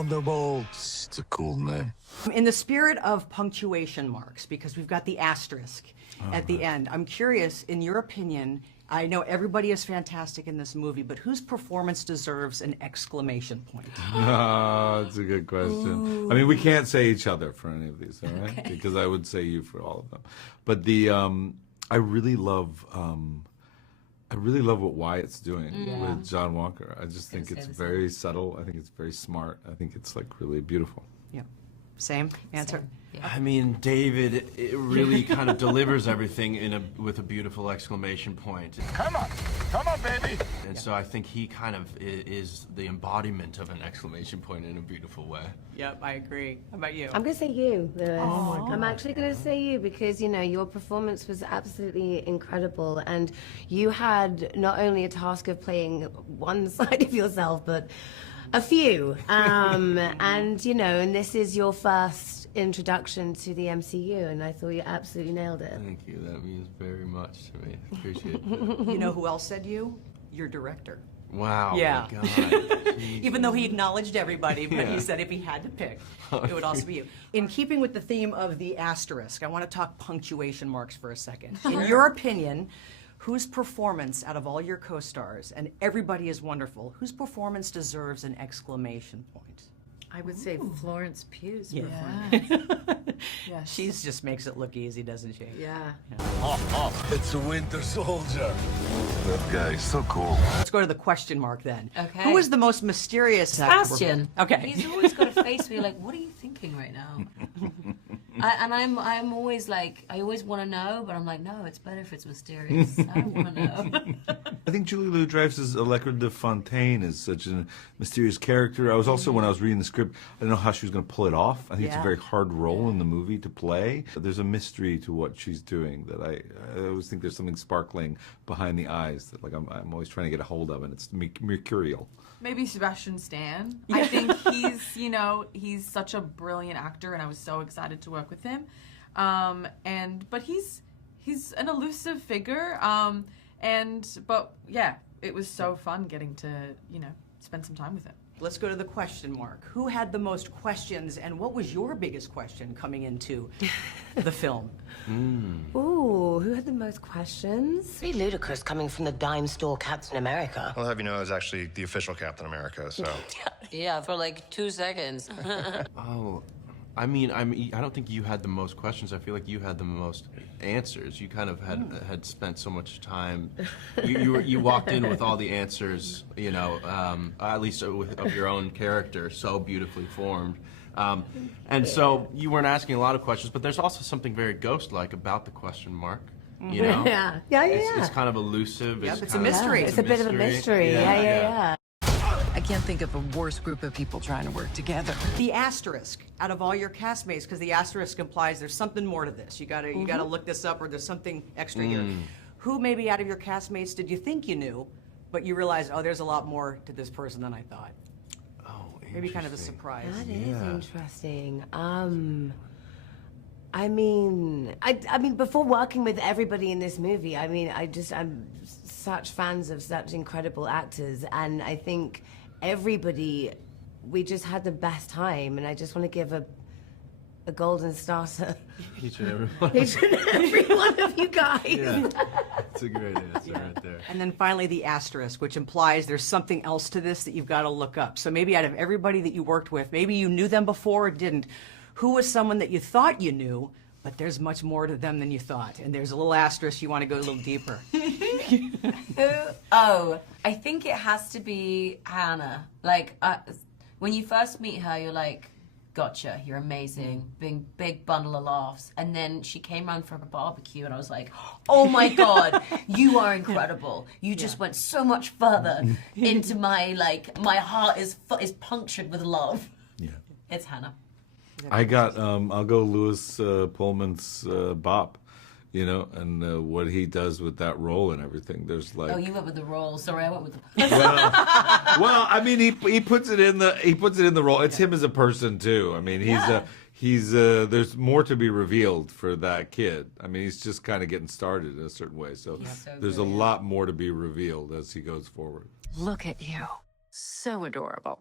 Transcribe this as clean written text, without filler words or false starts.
Thunderbolts. It's a cool name. In the spirit of punctuation marks, because we've got the asterisk at the end, I'm curious, in your opinion, I know everybody is fantastic in this movie, but whose performance deserves an exclamation point? Oh, that's a good question. I mean, we can't say each other for any of these, all right? Okay. Because I would say you for all of them. But I really love what Wyatt's doing with John Walker. I just think it's very subtle. I think it's very smart. I think it's like really beautiful. Yeah. Same answer. Same. Yeah. I mean, David, it really kind of delivers everything with a beautiful exclamation point. Come on, baby. And so I think he kind of is the embodiment of an exclamation point in a beautiful way. Yep, I agree. How about you? I'm going to say you, Lewis. Oh, I'm actually going to say you because, you know, your performance was absolutely incredible. And you had not only a task of playing one side of yourself, but a few. And, you know, and this is your first introduction to the MCU, and I thought you absolutely nailed it. Thank you. That means very much to me. Appreciate it. You know who else said you? Your director. Wow. Yeah. My God. Even though he acknowledged everybody, but he said if he had to pick, it would also be you. In keeping with the theme of the asterisk, I want to talk punctuation marks for a second. In your opinion, whose performance out of all your co-stars, and everybody is wonderful, whose performance deserves an exclamation point? I would say Florence Pugh's performance. Yes. She just makes it look easy, doesn't she? Yeah. It's a Winter Soldier. That guy is so cool. Let's go to the question mark then. Okay. Who is the most mysterious Sebastian. Okay. He's always got a face where you're like, what are you thinking right now? I'm always like, I always want to know, but I'm like, no, it's better if it's mysterious. I don't want to know. I think Julie Louis-Dreyfus' Allegra de Fontaine is such a mysterious character. I was also, when I was reading the script, I didn't know how she was going to pull it off. I think it's a very hard role in the movie to play. There's a mystery to what she's doing that I always think there's something sparkling behind the eyes that like I'm always trying to get a hold of, and it's mercurial. Maybe Sebastian Stan. I think he's such a brilliant actor, and I was so excited to work with him. But he's an elusive figure. But yeah, it was so fun getting to spend some time with him. Let's go to the question mark. Who had the most questions, and what was your biggest question coming into the film? Ooh, who had the most questions? Pretty ludicrous coming from the dime store Captain America. I'll have you know I was actually the official Captain America, so. Yeah, for like 2 seconds. Oh, I mean, I don't think you had the most questions. I feel like you had the most answers. You kind of had spent so much time. You walked in with all the answers, at least of your own character, so beautifully formed. And so you weren't asking a lot of questions, but there's also something very ghost-like about the question mark. You know? Yeah. It's kind of elusive. Yep, it's a mystery. It's a bit of a mystery. Yeah. I can't think of a worse group of people trying to work together. The asterisk out of all your castmates, because the asterisk implies there's something more to this. You gotta look this up, or there's something extra here. Who maybe out of your castmates did you think you knew, but you realized, oh, there's a lot more to this person than I thought? Oh, maybe kind of a surprise. That is interesting. I mean, before working with everybody in this movie, I'm such fans of such incredible actors, and I think everybody, we just had the best time, and I just want to give a golden star to each and every one. Each and every one of you guys. Yeah, that's a great answer right there. And then finally the asterisk, which implies there's something else to this that you've got to look up. So maybe out of everybody that you worked with, maybe you knew them before or didn't, who was someone that you thought you knew, but there's much more to them than you thought, and there's a little asterisk, you want to go a little deeper. I think it has to be Hannah. Like, when you first meet her, you're like, gotcha, you're amazing, big bundle of laughs. And then she came around for a barbecue, and I was like, oh my God, you are incredible. You just went so much further into my heart is punctured with love. Yeah. It's Hannah. I got, I'll go Louis Pullman's Bop, and what he does with that role and everything. There's like. Oh, you went with the role. Sorry, I went with the. Well, I mean, he puts it in the role. It's him as a person too. I mean, he's there's more to be revealed for that kid. I mean, he's just kind of getting started in a certain way. So there's a lot more to be revealed as he goes forward. Look at you. So adorable.